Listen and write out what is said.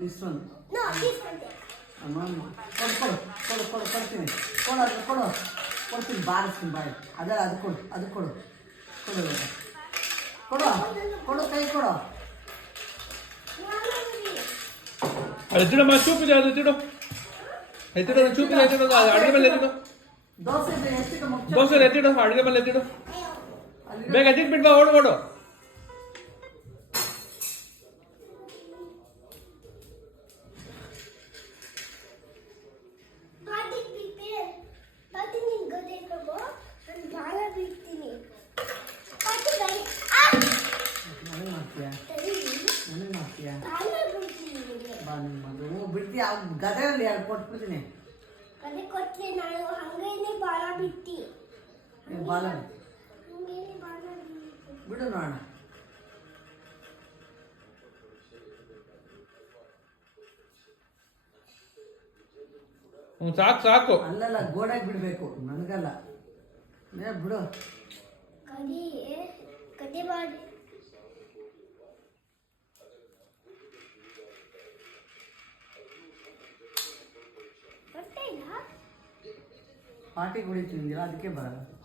This one. No, this one. ಕೊಡ್ತೀನಿ ಕೊಡ್ತೀನಿ ಬಾರಿಸ್ತೀನಿ ಬಾಯ್ ಅದು ಕೊಡು ಕೈ ಕೊಡು ಎತ್ತಿಡಮ್ಮ ಚೂಪಿದೆ ಅದು ಎತ್ತಿಡೋ ಚೂಪಿದೆ ಎತ್ತಿಡೋ ಅಡುಗೆ ಮೇಲೆ ಎತ್ತಿಡು ದೋಸೆ ಎತ್ತಿಡು ಅಡುಗೆ ಮೇಲೆ ಎತ್ತಿಡು ಬೇಗ ಎತ್ತಿಟ್ಬಿಟ್ಟು ಬಾ ಓಡು ಬಿಡ್ತೀಯ ಗದೆಯಲ್ಲಿ ಎರಡು ಕೊಟ್ಬಿಡ್ತೀನಿ ಗದೆ ಕೊಟ್ಟೆ ನಾನು ಹಂಗೇನೆ ಬಾಳ ಬಿಟ್ಟಿ ಬಾಲ ಹಂಗೇನೆ ಬಾಳ ಬಿಡು ನೋಡೋಣ ಸಾಕು ಅಲ್ಲಲ್ಲ ಗೋಡೆಗೆ ಬಿಡಬೇಕು ನನಗಲ್ಲ ಬಿಡು ಕದೆ ಮಾಡಿ ಪಾರ್ಟಿ ಕುಡಿತೀನಿ ಅದಕ್ಕೆ ಬರಲ್ಲ